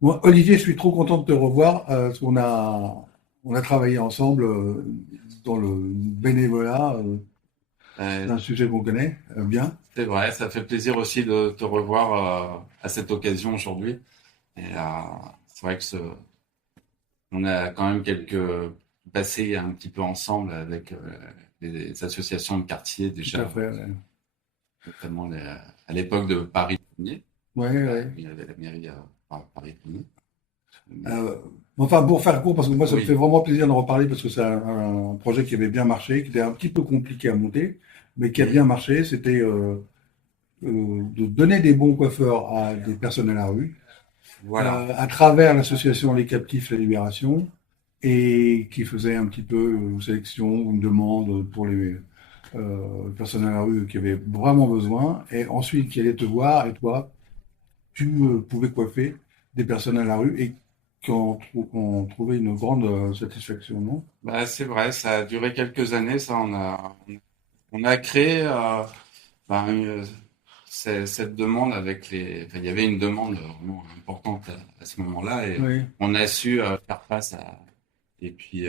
Moi, Olivier, je suis trop content de te revoir, parce qu'on a travaillé ensemble dans le bénévolat. C'est Euh, un sujet qu'on connaît bien. c'est vrai, ça fait plaisir aussi de te revoir à cette occasion aujourd'hui. Et c'est vrai que on a quand même quelques passé un petit peu ensemble avec les associations de quartier Tout à déjà, fait. Ouais, notamment à l'époque de Paris 1er, ouais. Ouais. il y avait la mairie à Paris 1er. Mais Euh, enfin, pour faire court, parce que moi, ça me fait oui, vraiment plaisir d'en reparler, parce que c'est un projet qui avait bien marché, qui était un petit peu compliqué à monter, mais qui a bien et marché. C'était de donner des bons coiffeurs à des personnes à la rue, voilà. à travers l'association Les Captifs, la Libération, et qui faisait un petit peu une sélection, une demande pour les personnes à la rue qui avaient vraiment besoin, et ensuite qui allaient te voir, et toi, tu pouvais coiffer des personnes à la rue et qui ont trouvé une grande satisfaction, non? Bah, c'est vrai, ça a duré quelques années, ça. On a créé cette demande avec enfin, il y avait une demande vraiment importante à ce moment-là et Oui. on a su faire face à et puis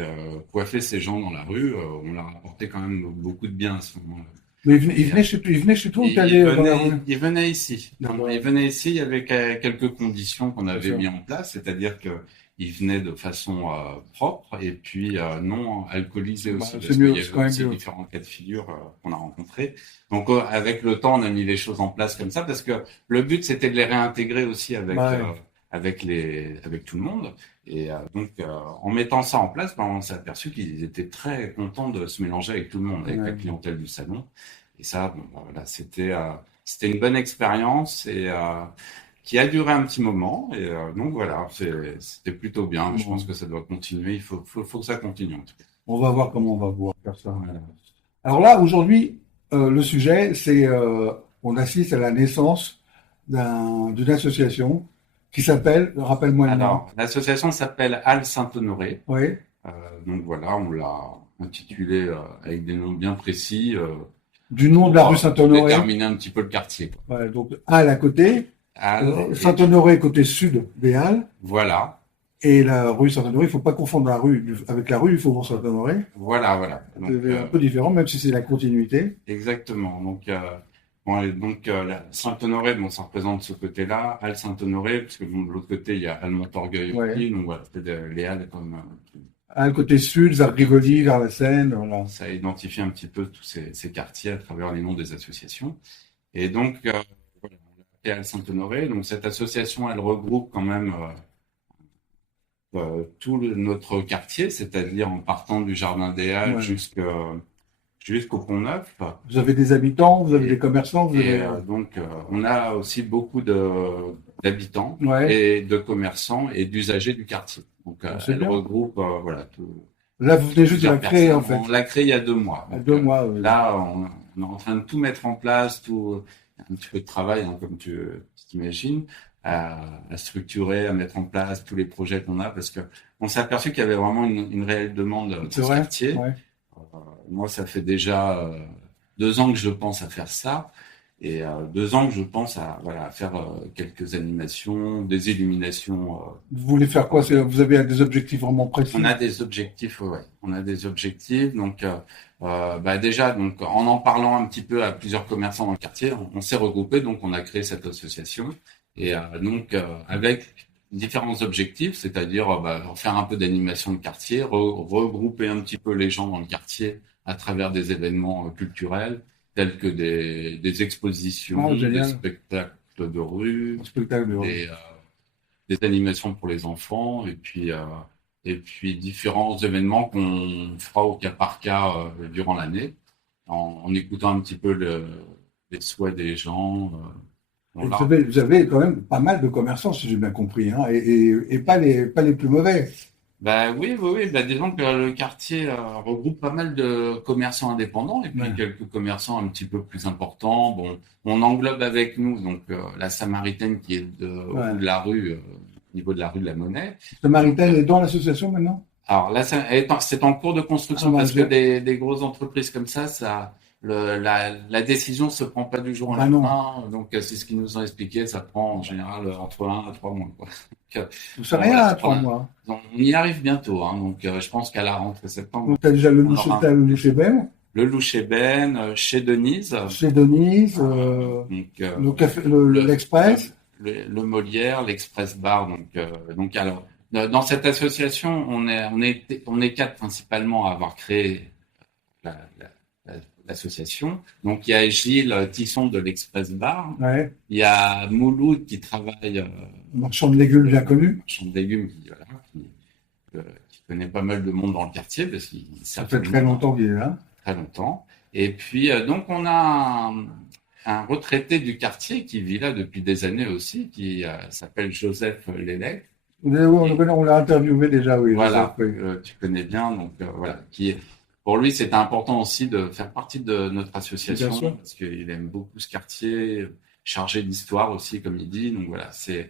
coiffer ces gens dans la rue. On leur a apporté quand même beaucoup de bien à ce moment-là. Mais Et, il venait chez toi ou il t'allais dans la rue? il venait ici. Non, non, il D'accord, venait ici. Il y avait quelques conditions qu'on c'est avait ça. mis en place, c'est-à-dire que il venait de façon propre et puis non alcoolisé Bah, aussi, c'est parce qu'il mieux, y c'est avait quand même aussi mieux. différents cas de figure qu'on a rencontrés. Donc avec le temps, on a mis les choses en place comme ça, parce que le but c'était de les réintégrer aussi Bah, ouais. avec tout le monde. Et donc, en mettant ça en place, ben, on s'est aperçu qu'ils étaient très contents de se mélanger avec tout le monde, avec la Ouais. clientèle du salon. Et ça, bon, ben, voilà, c'était une bonne expérience et qui a duré un petit moment. Et donc voilà, c'était plutôt bien. Je pense Bon, que ça doit continuer. Faut que ça continue en tout cas. on va voir comment on va pouvoir faire ça. Voilà. Alors là, aujourd'hui, le sujet, c'est on assiste à la naissance d'une association qui s'appelle, rappelle-moi le nom. Alors, l'association s'appelle Halle Saint-Honoré. Oui. Euh, donc voilà, on l'a intitulé avec des noms bien précis Du nom de la pour rue Saint-Honoré. déterminer un petit peu le quartier, quoi. Ouais, donc Halle à côté, Halle et Saint-Honoré côté sud des Halles, voilà. et la rue Saint-Honoré. Il ne faut pas confondre la rue avec la rue du Faubourg Saint-Honoré. Voilà. Donc, C'est un peu différent, même si c'est la continuité. exactement. Donc, bon, et donc Saint-Honoré, bon, ça représente ce côté-là. Halle Saint-Honoré, parce que bon, de l'autre côté, il y a Halle Montorgueil Ouais. aussi. Donc, voilà, les Halles, comme Halle côté sud, vers Rivoli, vers la Seine, voilà. ça identifie un petit peu tous ces quartiers à travers les noms des associations. Et donc, voilà, on l'a appelé Halle Saint-Honoré. Donc, cette association, elle regroupe quand même tout notre quartier, c'est-à-dire en partant du Jardin des Halles Ouais. jusqu'au Pont-Neuf. Vous avez des habitants, vous avez des Et, commerçants, vous et avez. donc, on a aussi beaucoup d'habitants Ouais, et de commerçants et d'usagers du quartier. Donc, bon, c'est elle bien. regroupe voilà, Là, vous venez juste de la plusieurs créer, en personnes. fait. On l'a créée il y a 2 mois. À Donc, 2 mois. là, on est en train de tout mettre en place, tout, un petit peu de travail, hein, comme tu t'imagines, à structurer, à mettre en place tous les projets qu'on a, parce que on s'est aperçu qu'il y avait vraiment une réelle demande C'est dans ce vrai? quartier. Ouais. Euh, Moi, ça fait déjà 2 ans que je pense à faire ça. Et 2 ans que je pense à, voilà, à faire quelques animations, des illuminations. Vous voulez faire quoi? Vous avez des objectifs vraiment On précis? a des objectifs, ouais. On a des objectifs. Donc, bah déjà, donc, en parlant un petit peu à plusieurs commerçants dans le quartier, on s'est regroupé. Donc, on a créé cette association. Et donc, avec différents objectifs, c'est-à-dire bah, faire un peu d'animation de quartier, regrouper un petit peu les gens dans le quartier à travers des événements culturels tels que des Ah, expositions, des génial. spectacles de rue, Un spectacle de rue. des, euh, des animations pour les enfants et puis différents événements qu'on fera au cas par cas durant l'année en écoutant un petit peu les souhaits des gens. Et Voilà. vous avez quand même pas mal de commerçants, si j'ai bien compris, hein, et pas les plus mauvais. Bah oui. Bah, disons que le quartier regroupe pas mal de commerçants indépendants et puis Ouais. quelques commerçants un petit peu plus importants. Bon, on englobe avec nous donc la Samaritaine qui est au bout Ouais. de la rue, au niveau de la rue de la Monnaie. Donc, Samaritaine est dans l'association maintenant? alors là, c'est en cours de Ah, construction bah, parce que des grosses entreprises comme ça la décision se prend pas du jour au Ah non, lendemain. Donc, c'est ce qu'ils nous ont expliqué. Ça prend en général entre 1 à 3 mois, quoi. Donc, tout ça bon, rien voilà. à 3 mois. On y arrive bientôt, hein. Donc, je pense qu'à la rentrée septembre, Donc, tu as déjà on aura un t'as peu le plus. loucher Ben, Le loup chez Ben, chez Denise, chez Denise, donc le café, le, l'Express. le Molière, l'Express Bar. Donc alors, dans cette association, on est quatre principalement à avoir créé la- la- l'association. Donc il y a Gilles Tisson de l'Express Bar, Ouais. il y a Mouloud qui travaille Marchand de légumes bien connu. marchand de légumes, qui connaît pas mal de monde dans le quartier parce qu'il Ça sert tout fait le très monde longtemps qu'il est là. très longtemps. Et puis donc on a un retraité du quartier qui vit là depuis des années aussi, qui s'appelle Joseph Lélec. On l'a interviewé déjà, oui. Voilà, Joseph, oui. tu connais bien, donc voilà. Pour lui, c'était important aussi de faire partie de notre Bien association sûr. parce qu'il aime beaucoup ce quartier, chargé d'histoire aussi, comme il dit. Donc voilà, c'est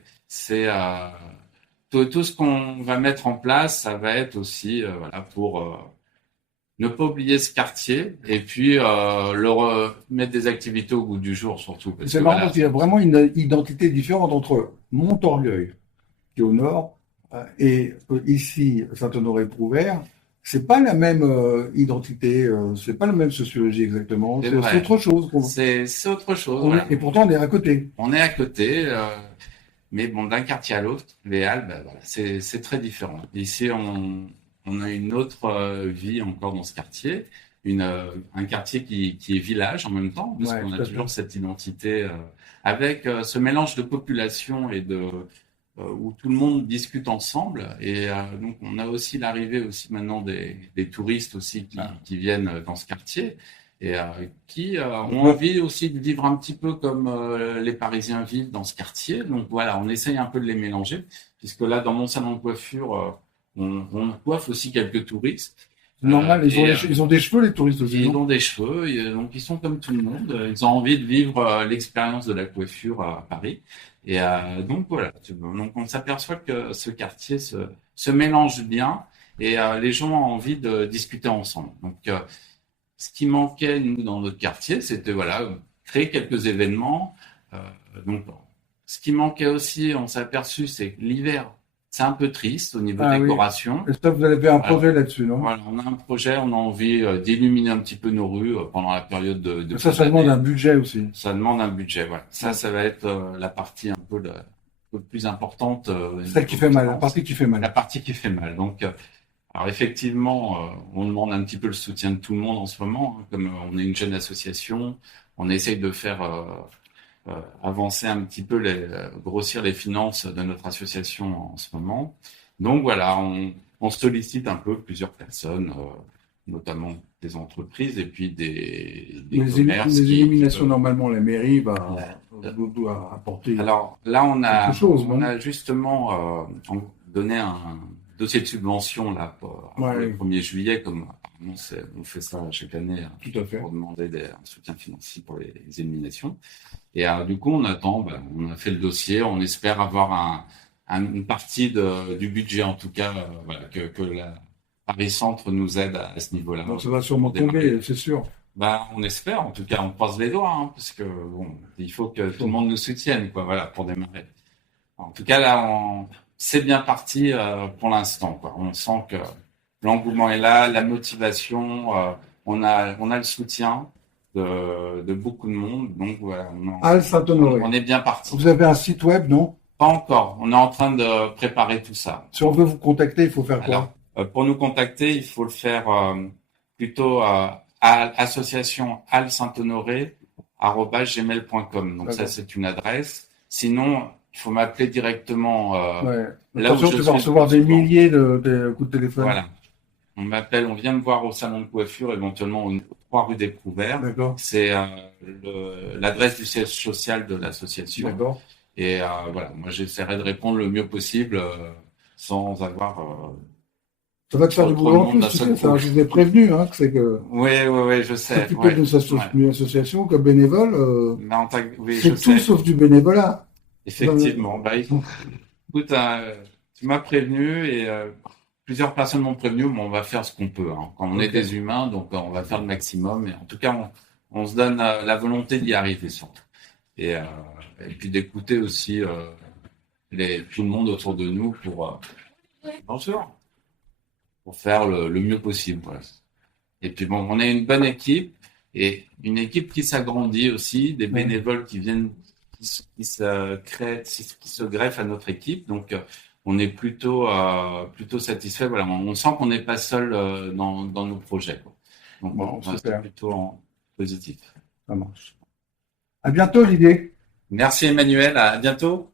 tout ce qu'on va mettre en place, ça va être aussi voilà pour ne pas oublier ce quartier et puis mettre des activités au goût du jour surtout parce C'est que marrant voilà. parce qu'il y a vraiment une identité différente entre Montorgueil, qui est au nord, et ici, Saint-Honoré-Prouvaire. C'est pas la même identité, c'est pas la même sociologie exactement. C'est C'est vrai. autre chose. C'est autre chose. Voilà. Et pourtant, on est à côté. On est à côté, mais bon, d'un quartier à l'autre, les Halles, ben voilà, c'est très différent. Ici, on a une autre vie encore dans ce quartier, un quartier qui est village en même temps, parce Ouais, qu'on a tout à fait. toujours cette identité avec ce mélange de population et où tout le monde discute ensemble. Et donc, on a aussi l'arrivée aussi maintenant des touristes aussi qui viennent dans ce quartier et qui ont envie aussi de vivre un petit peu comme les Parisiens vivent dans ce quartier. Donc voilà, on essaye un peu de les mélanger, puisque là, dans mon salon de coiffure, on coiffe aussi quelques touristes. Normal, Et ils ont des cheveux, les touristes aussi, ils non? ont des cheveux, donc ils sont comme tout le monde. Ils ont envie de vivre l'expérience de la coiffure à Paris. Et donc voilà, donc on s'aperçoit que ce quartier se mélange bien et les gens ont envie de discuter ensemble. Donc ce qui manquait nous dans notre quartier, c'était voilà créer quelques événements. Euh, donc ce qui manquait aussi, on s'est aperçu, c'est que l'hiver, c'est un peu triste au niveau Ah oui. décoration. J'espère que vous avez fait un Voilà. projet là-dessus, non? Voilà, on a un projet, on a envie d'illuminer un petit peu nos rues pendant la période de Ça demande un budget aussi. Ça demande un budget, voilà. Ça va être la partie un peu le plus importante. Celle qui fait mal, la partie qui fait La mal. partie qui fait mal. Donc, alors effectivement, on demande un petit peu le soutien de tout le monde en ce moment, hein, comme on est une jeune association, on essaye de faire avancer un petit peu, grossir les finances de notre association en ce moment. Donc voilà, on sollicite un peu plusieurs personnes, notamment des entreprises et puis des commerces. Les illuminations, normalement, la mairie Ouais. doit apporter Alors là, quelque chose, on non? a justement donné un dossier de subvention là pour Ouais, le 1er juillet, comme apparemment on fait ça chaque année hein, tout à fait. pour demander un soutien financier pour les éliminations. Et du coup, on attend, on a fait le dossier, on espère avoir une partie du budget en tout cas, voilà, que la Paris Centre nous aide à ce niveau-là. Bon, ça va sûrement tomber, c'est sûr. On espère, en tout cas, on croise les doigts, hein, parce que bon, il faut que tout le monde nous soutienne, quoi, voilà, pour démarrer. En tout cas, là, c'est bien parti pour l'instant, quoi. On sent que l'engouement est là, la motivation, on a le soutien de beaucoup de monde, donc voilà, Halle Saint-Honoré. on est bien parti. Vous avez un site web, non? Pas encore, on est en train de préparer tout ça. Si on veut vous contacter, il faut faire quoi? Alors, pour nous contacter, il faut le faire plutôt à association alsainthonoré@gmail.com. Donc ça, c'est une adresse. Sinon, il faut m'appeler directement. Ouais. Là où Attention, je tu vas suis recevoir des souvent. milliers de coups de téléphone. Voilà. On vient me voir au salon de coiffure, éventuellement aux 3 rue des Prouvaires. D'accord. C'est l'adresse du siège social de l'association. D'accord. Et voilà, moi j'essaierai de répondre le mieux possible sans avoir. Ça va te faire du Trop boulot de en monde plus, d'un tu seul sais, ça, coup. je vous ai prévenu, hein, que c'est que Oui, je sais. s'occuper Ouais. d'une association comme bénévole, Mais oui, je c'est tout sais. sauf du bénévolat. Effectivement. Écoute, tu m'as prévenu et plusieurs personnes m'ont prévenu, mais on va faire ce qu'on peut. Hein. Quand on est des humains, donc on va faire le maximum. Et en tout cas, on se donne la volonté d'y arriver surtout. Et puis d'écouter aussi tout le monde autour de nous bonjour, pour faire le mieux possible. Voilà. Et puis bon, on est une bonne équipe et une équipe qui s'agrandit aussi, des bénévoles qui viennent, qui se greffent à notre équipe. Donc on est plutôt satisfait. Voilà, on sent qu'on n'est pas seul dans nos projets, quoi. Donc Bon, c'est plutôt positif. Ça marche. À bientôt, Olivier. Merci Emmanuel, à bientôt.